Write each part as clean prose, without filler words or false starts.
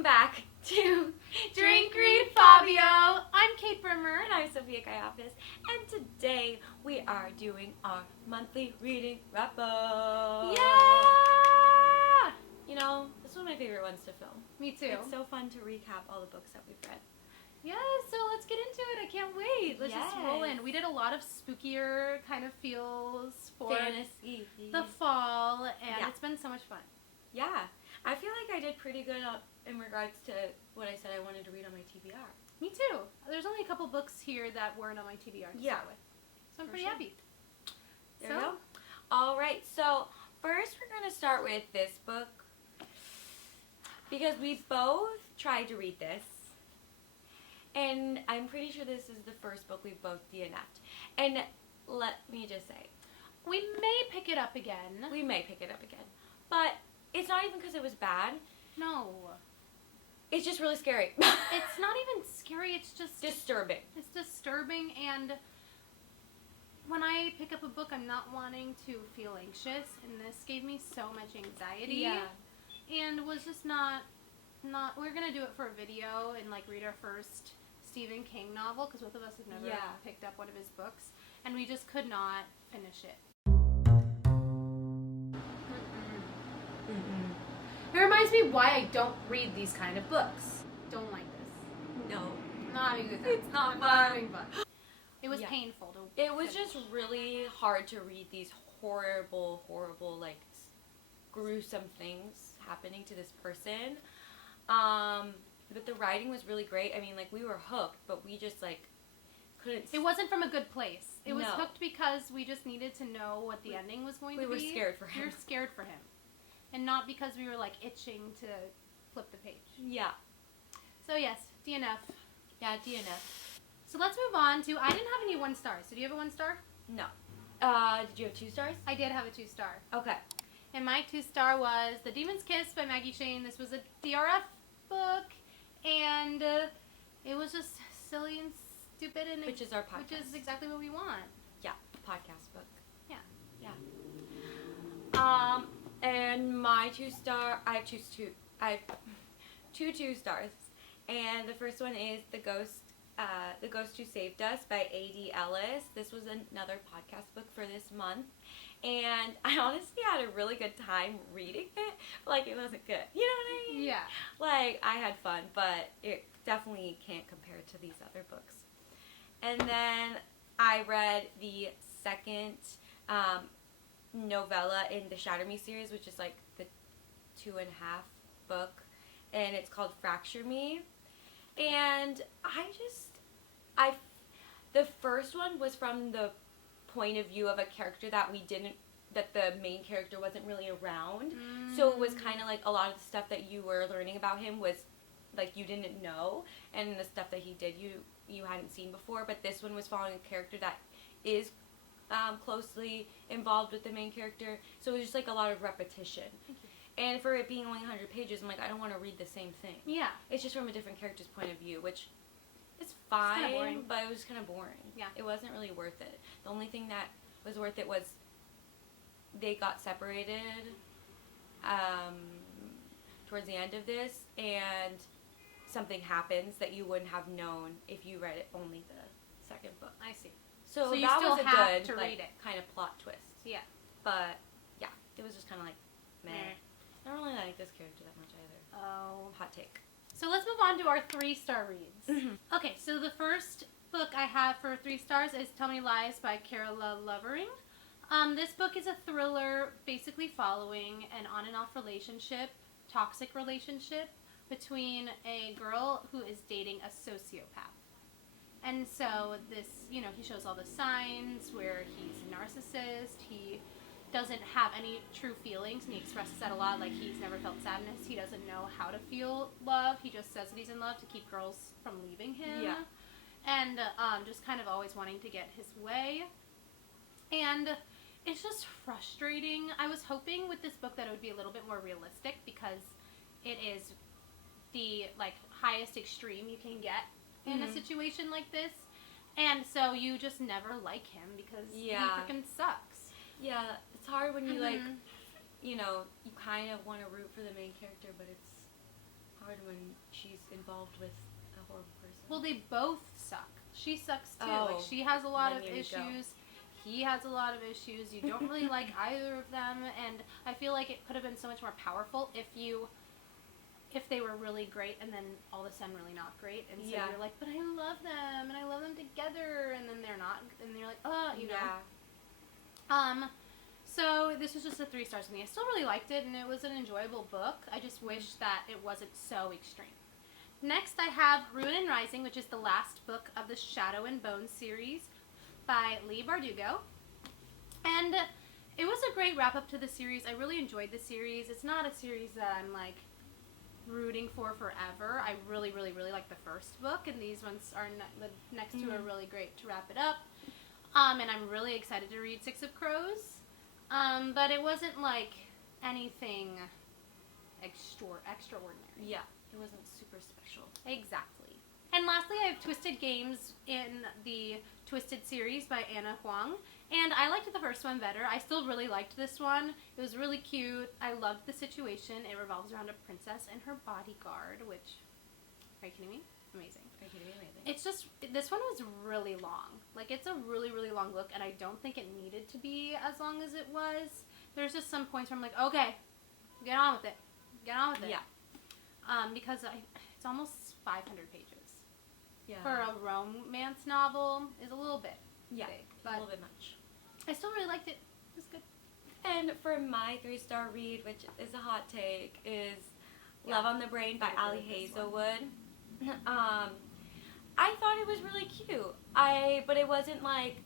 welcome back to Drink, Read, Fabio. I'm Kate Brimmer. And I'm Sophia Kayafis. And today we are doing our monthly reading wrap-up. Yeah! You know, this is one of my favorite ones to film. Me too. It's so fun to recap all the books that we've read. Yeah, so let's get into it. I can't wait. Let's just roll in. We did a lot of spookier kind of feels for fantasy. The fall, and it's been so much fun. Yeah. I feel like I did pretty good in regards to what I said I wanted to read on my TBR. Me too. There's only a couple books here that weren't on my TBR to start with. So I'm pretty happy. There we go. All right, so first we're going to start with this book because we both tried to read this. And I'm pretty sure this is the first book we've both DNF'd. And let me just say, we may pick it up again. We may pick it up again. But it's not even because it was bad. No. It's just really scary. It's not even scary, it's just disturbing. It's disturbing, and when I pick up a book, I'm not wanting to feel anxious, and this gave me so much anxiety. Yeah. And was just not we're going to do it for a video and like read our first Stephen King novel, because both of us have never picked up one of his books, and we just could not finish it. It reminds me why I don't read these kind of books. Don't like this. No. Not having a good time. It's not fun. Not having fun. It was painful to It was just really hard to read these horrible, like, gruesome things happening to this person. But the writing was really great. I mean, like, we were hooked, but we just, like, couldn't... It wasn't from a good place. It was hooked because we just needed to know what the ending was going to be. We were scared for him. We were scared for him. And not because we were, like, itching to flip the page. Yeah. So, yes, DNF. Yeah, DNF. So, let's move on to... I didn't have any 1 stars. Did you have a 1 star? No. Did you have 2 stars? I did have a 2 star. Okay. And my 2 star was The Demon's Kiss by Maggie Shayne. This was a DRF book. And it was just silly and stupid. And which is our podcast. Which is exactly what we want. Yeah, podcast book. Yeah. Yeah. And my 2 star, I have 2 2 stars, and the first one is The Ghost Who Saved Us by A.D. Ellis. This was another podcast book for this month, and I honestly had a really good time reading it. Like, it wasn't good, you know what I mean? Yeah. Like, I had fun, but it definitely can't compare to these other books. And then I read the second novella in the Shatter Me series, which is like the 2.5 book, and it's called Fracture Me. And the first one was from the point of view of a character that the main character wasn't really around. So it was kind of like a lot of the stuff that you were learning about him was like you didn't know, and the stuff that he did you hadn't seen before. But this one was following a character that is closely involved with the main character, so it was just like a lot of repetition. And for it being only 100 pages, I'm like, I don't want to read the same thing. Yeah. It's just from a different character's point of view, which is fine, but it was kind of boring. Yeah. It wasn't really worth it. The only thing that was worth it was they got separated towards the end of this, and something happens that you wouldn't have known if you read it only the second book. I see. So you that still was a have good to read it. Kind of plot twist. Yeah. But yeah, it was just kind of like meh. I don't really like this character that much either. Oh. Hot take. So let's move on to our 3-star reads. Okay, so the first book I have for 3 stars is Tell Me Lies by Carola Lovering. This book is a thriller basically following an on and off relationship, toxic relationship, between a girl who is dating a sociopath. And so this, he shows all the signs where he's a narcissist, he doesn't have any true feelings, and he expresses that a lot, like he's never felt sadness, he doesn't know how to feel love, he just says that he's in love to keep girls from leaving him. Yeah. And just kind of always wanting to get his way. And it's just frustrating. I was hoping with this book that it would be a little bit more realistic, because it is the highest extreme you can get in a situation like this, and so you just never like him because he freaking sucks. Yeah, it's hard when you you kind of want to root for the main character, but it's hard hard when she's involved with a horrible person. Well, they both suck. She sucks too. Oh, like she has a lot of then there you go. issues. He has a lot of issues. You don't really like either of them, and I feel like it could have been so much more powerful if they were really great and then all of a sudden really not great, and so you're like, but I love them and I love them together, and then they're not, and you're like, oh, you know. So this was just a 3 stars for me. I still really liked it, and it was an enjoyable book. I just wish that it wasn't so extreme. Next, I have Ruin and Rising, which is the last book of the Shadow and Bone series by Leigh Bardugo. And it was a great wrap-up to the series. I really enjoyed the series. It's not a series that I'm, like, rooting for forever. I really, really, really like the first book, and these ones are the next two are really great to wrap it up. And I'm really excited to read Six of Crows. But it wasn't, like, anything extraordinary. Yeah, it wasn't super special. Exactly. And lastly, I have Twisted Games in the Twisted series by Anna Huang. And I liked the first one better. I still really liked this one. It was really cute. I loved the situation. It revolves around a princess and her bodyguard, which, are you kidding me? Amazing. Are you kidding me? Amazing. It's just, this one was really long. Like, it's a really, really long book, and I don't think it needed to be as long as it was. There's just some points where I'm like, okay, get on with it. Get on with it. Yeah. Because it's almost 500 pages. Yeah. For a romance novel is a little bit big. But a little bit much. I still really liked it. It was good. And for my 3-star read, which is a hot take, is Love on the Brain by Ali Hazelwood. I thought it was really cute. But it wasn't like,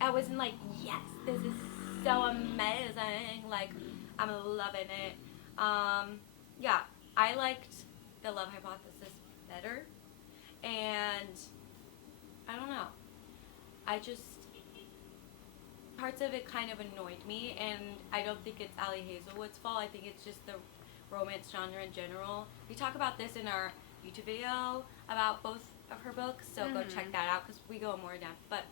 I wasn't like, yes, this is so amazing. Like, I'm loving it. Yeah, I liked The Love Hypothesis better. And I don't know. Parts of it kind of annoyed me, and I don't think it's Ali Hazelwood's fault. I think it's just the romance genre in general. We talk about this in our YouTube video about both of her books, so go check that out because we go more in depth. But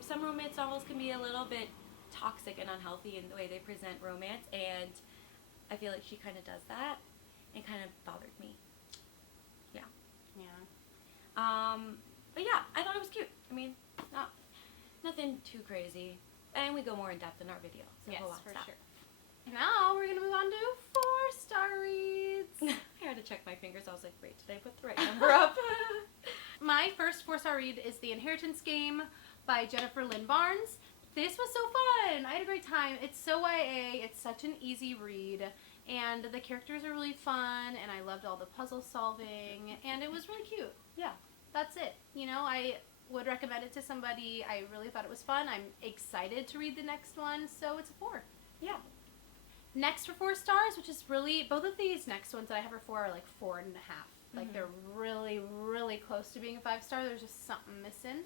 some romance novels can be a little bit toxic and unhealthy in the way they present romance, and I feel like she kind of does that, and kind of bothered me. Yeah. But yeah, I thought it was cute. I mean, nothing too crazy, and we go more in depth in our video. So yes, go watch for that. sure. Now we're gonna move on to 4-star reads. I had to check my fingers. I was like, wait, did I put the right number up? My first 4-star read is The Inheritance Game by Jennifer Lynn Barnes. This was so fun. I had a great time. It's so YA. It's such an easy read, and the characters are really fun, and I loved all the puzzle solving, and it was really cute. Yeah, that's it. You know, I would recommend it to somebody. I really thought it was fun. I'm excited to read the next one, so it's a 4. Yeah. Next for 4 stars, which is really, both of these next ones that I have for 4 are like 4.5. Like, they're really, really close to being a 5-star. There's just something missing.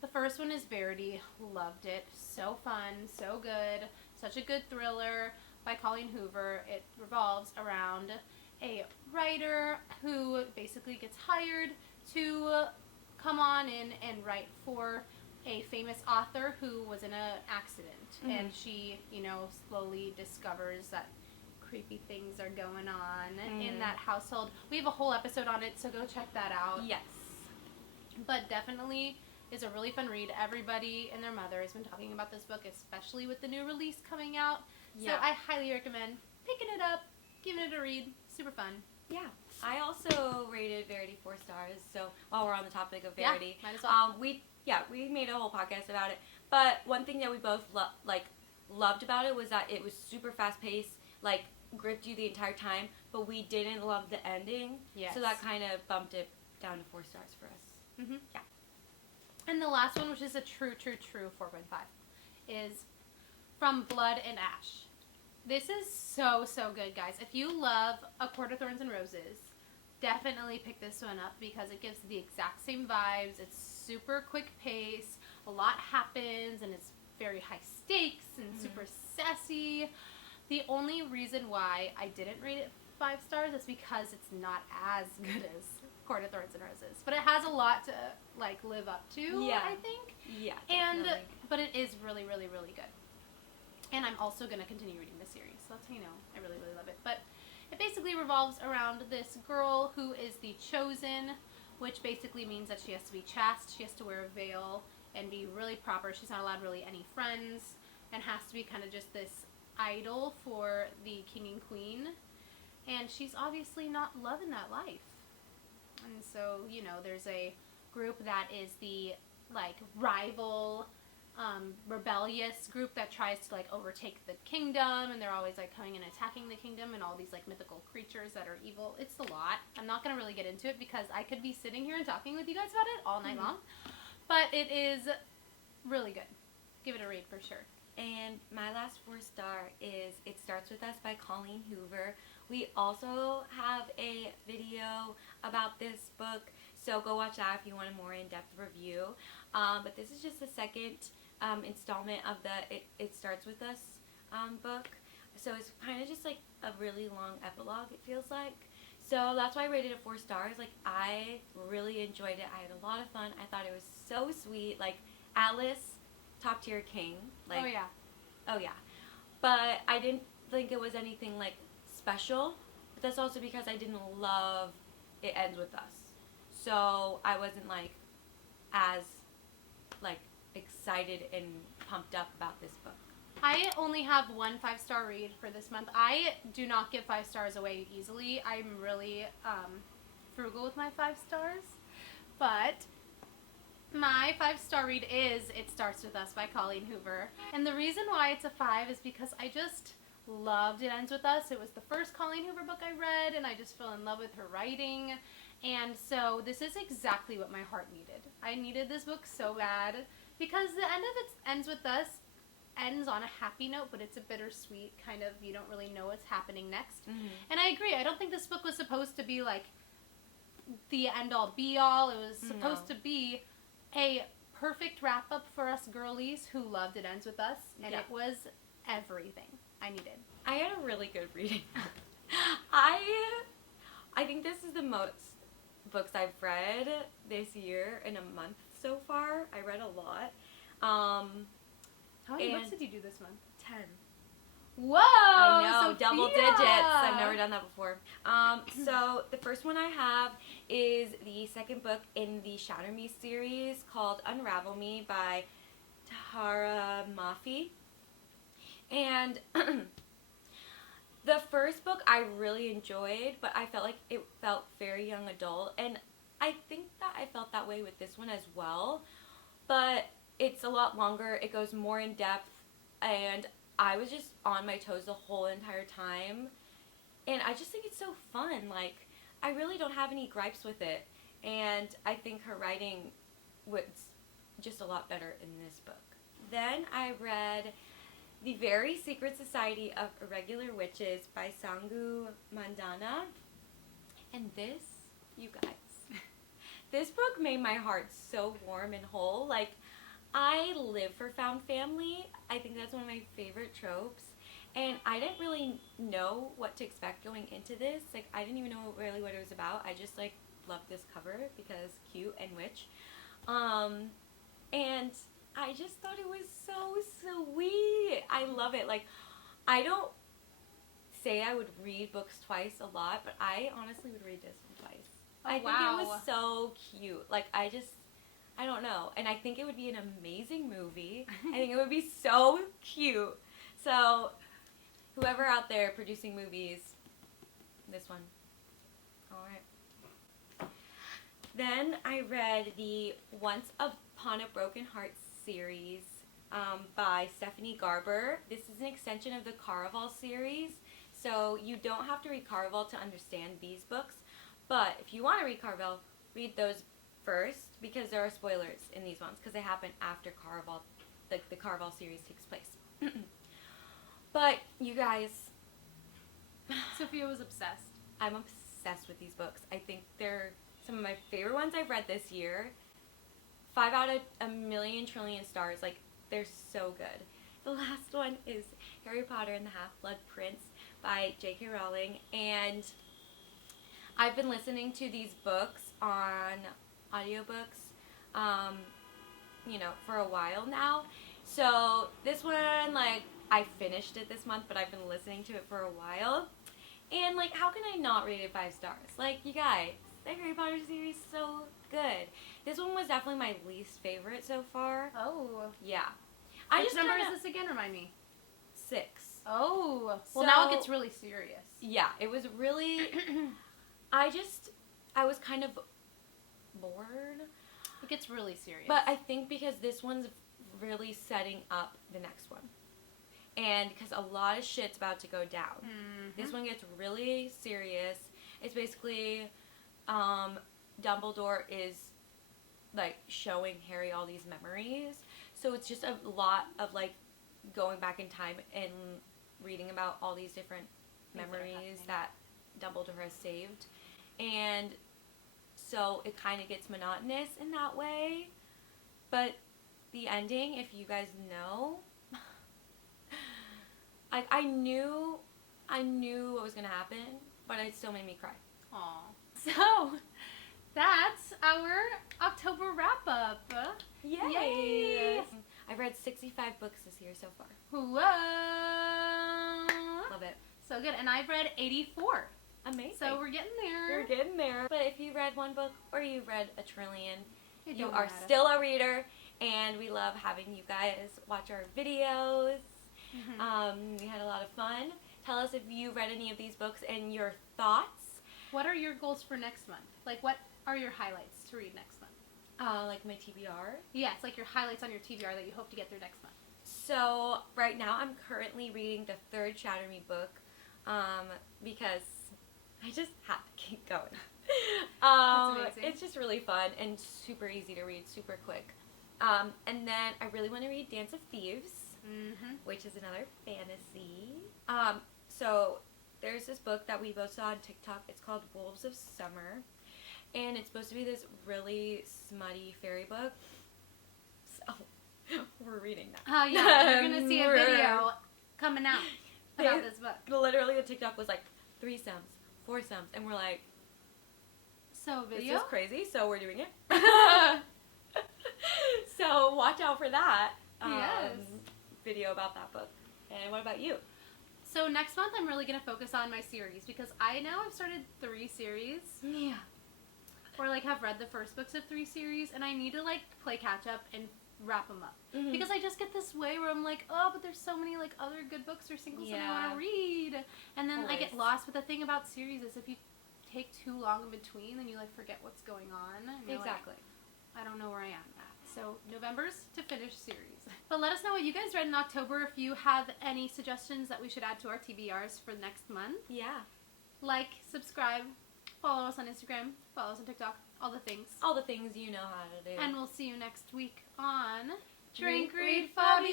The first one is Verity. Loved it. So fun, so good. Such a good thriller by Colleen Hoover. It revolves around a writer who basically gets hired to come on in and write for a famous author who was in an accident. And she, you know, slowly discovers that creepy things are going on in that household. We have a whole episode on it, so go check that out. Yes. But definitely is a really fun read. Everybody and their mother has been talking about this book, especially with the new release coming out. Yeah. So I highly recommend picking it up, giving it a read. Super fun. Yeah. I also rated Verity 4 stars, so while we're on the topic of Verity. Yeah, might as well. We made a whole podcast about it. But one thing that we both loved about it was that it was super fast-paced, like, gripped you the entire time, but we didn't love the ending. Yes. So that kind of bumped it down to 4 stars for us. Yeah. And the last one, which is a true 4.5, is From Blood and Ash. This is so good, guys. If you love A Court of Thorns and Roses, definitely pick this one up because it gives the exact same vibes. It's super quick pace. A lot happens, and it's very high stakes and super sassy. The only reason why I didn't rate it 5 stars is because it's not as good as Court of Thorns and Roses. But it has a lot to, like, live up to, I think. Yeah, But it is really good. And I'm also going to continue reading the series. So that's how you know I really love it. But It basically revolves around this girl who is the chosen, which basically means that she has to be chaste, she has to wear a veil, and be really proper. She's not allowed really any friends, and has to be kind of just this idol for the king and queen. And she's obviously not loving that life. And so, you know, there's a group that is the, like, rival, rebellious group that tries to, like, overtake the kingdom, and they're always, like, coming and attacking the kingdom, and all these, like, mythical creatures that are evil. It's a lot. I'm not going to really get into it because I could be sitting here and talking with you guys about it all night long. But it is really good. Give it a read for sure. And my last 4-star is It Starts With Us by Colleen Hoover. We also have a video about this book, so go watch that if you want a more in-depth review. But this is just the second installment of the It Starts With Us book. So it's kind of just like a really long epilogue, it feels like. So that's why I rated it 4 stars. Like, I really enjoyed it. I had a lot of fun. I thought it was so sweet. Like, Alice, top tier king. Like, oh yeah. But I didn't think it was anything like special. But that's also because I didn't love It Ends With Us. So I wasn't like as like excited and pumped up about this book. I only have one 5-star read for this month. I do not give 5 stars away easily. I'm really frugal with my 5 stars. But my 5-star read is It Starts With Us by Colleen Hoover. And the reason why it's a 5 is because I just loved It Ends With Us. It was the first Colleen Hoover book I read, and I just fell in love with her writing. And so this is exactly what my heart needed. I needed this book so bad because the end of It Ends With Us ends on a happy note, but it's a bittersweet kind of, you don't really know what's happening next. And I agree. I don't think this book was supposed to be like the end-all be-all. It was supposed to be a perfect wrap-up for us girlies who loved It Ends With Us, and it was everything I needed. I had a really good reading. I think this is the most books I've read this year in a month so far. I read a lot. How many books did you do this month? 10. Whoa! I know, Sophia! double digits. I've never done that before. So the first one I have is the second book in the Shatter Me series called Unravel Me by Tahereh Mafi. And the first book I really enjoyed, but I felt like it felt very young adult. And I think that I felt that way with this one as well. But it's a lot longer. It goes more in depth. And I was just on my toes the whole entire time. And I just think it's so fun. Like, I really don't have any gripes with it. And I think her writing was just a lot better in this book. Then I read The Very Secret Society of Irregular Witches by Sangu Bandanna. And this, you guys, this book made my heart so warm and whole. Like, I live for found family. I think that's one of my favorite tropes. And I didn't really know what to expect going into this. Like, I didn't even know really what it was about. I just, like, loved this cover because cute and witch. And I just thought it was so sweet. I love it. Like, I don't say I would read books twice a lot, but I honestly would read this one twice. I think it was so cute. Like, I don't know. And I think it would be an amazing movie. I think it would be so cute. So, whoever out there producing movies, this one. Alright. Then I read the Once Upon a Broken Heart series by Stephanie Garber. This is an extension of the Caraval series. So, you don't have to read Caraval to understand these books. But if you want to read Caraval, read those first, because there are spoilers in these ones, because they happen after Caraval, the Caraval series takes place. But, you guys, Sophia was obsessed. I'm obsessed with these books. I think they're some of my favorite ones I've read this year. 5 out of a million trillion stars. Like, they're so good. The last one is Harry Potter and the Half-Blood Prince by J.K. Rowling, and I've been listening to these books on audiobooks, for a while now. So this one, like, I finished it this month, but I've been listening to it for a while. And, like, how can I not rate it 5 stars? Like, you guys, the Harry Potter series is so good. This one was definitely my least favorite so far. Oh. Yeah. Which number is this again? Remind me. 6. Oh. Well, now it gets really serious. Yeah, it was really... I was kind of bored. It gets really serious. But I think because this one's really setting up the next one. And because a lot of shit's about to go down. Mm-hmm. This one gets really serious. It's basically, Dumbledore is, like, showing Harry all these memories. So it's just a lot of, like, going back in time and reading about all these different memories that Dumbledore has saved. And so it kind of gets monotonous in that way. But the ending, if you guys know... Like, I knew what was going to happen, but it still made me cry. Aw. So, that's our October wrap-up. Yay! I've read 65 books this year so far. Whoa! Love it. So good. And I've read 84. Amazing. So we're getting there. We're getting there. But if you read one book or you read a trillion, you are matter. still a reader, and we love having you guys watch our videos. Mm-hmm. We had a lot of fun. Tell us if you read any of these books and your thoughts. What are your goals for next month? Like, what are your highlights to read next month? Like my TBR? Yeah, it's like your highlights on your TBR that you hope to get through next month. So, right now I'm currently reading the 3rd Shatter Me book, because I just have to keep going. That's amazing. It's just really fun and super easy to read, super quick. And then I really want to read Dance of Thieves. Mm-hmm. Which is another fantasy. So there's this book that we both saw on TikTok. It's called Wolves of Summer. And it's supposed to be this really smutty fairy book. So we're reading that. Oh, yeah. You're going to see a video coming out about this book. Literally the TikTok was like 3 sums, 4 sums. And we're like, so video? This is crazy, so we're doing it. So watch out for that. Yes. Video about that book. And what about you? So next month I'm really going to focus on my series because I now have started 3 series. Yeah. Or like have read the first books of 3 series and I need to like play catch up and wrap them up. Mm-hmm. Because I just get this way where I'm like, oh, but there's so many like other good books or singles that I want to read. And then I get lost. But the thing about series is if you take too long in between then you like forget what's going on. And exactly. Like, I don't know where I am at. So November's to finish series. But let us know what you guys read in October if you have any suggestions that we should add to our TBRs for next month. Yeah. Like, subscribe, follow us on Instagram, follow us on TikTok, all the things. All the things you know how to do. And we'll see you next week on Drink, Read, Fabulous.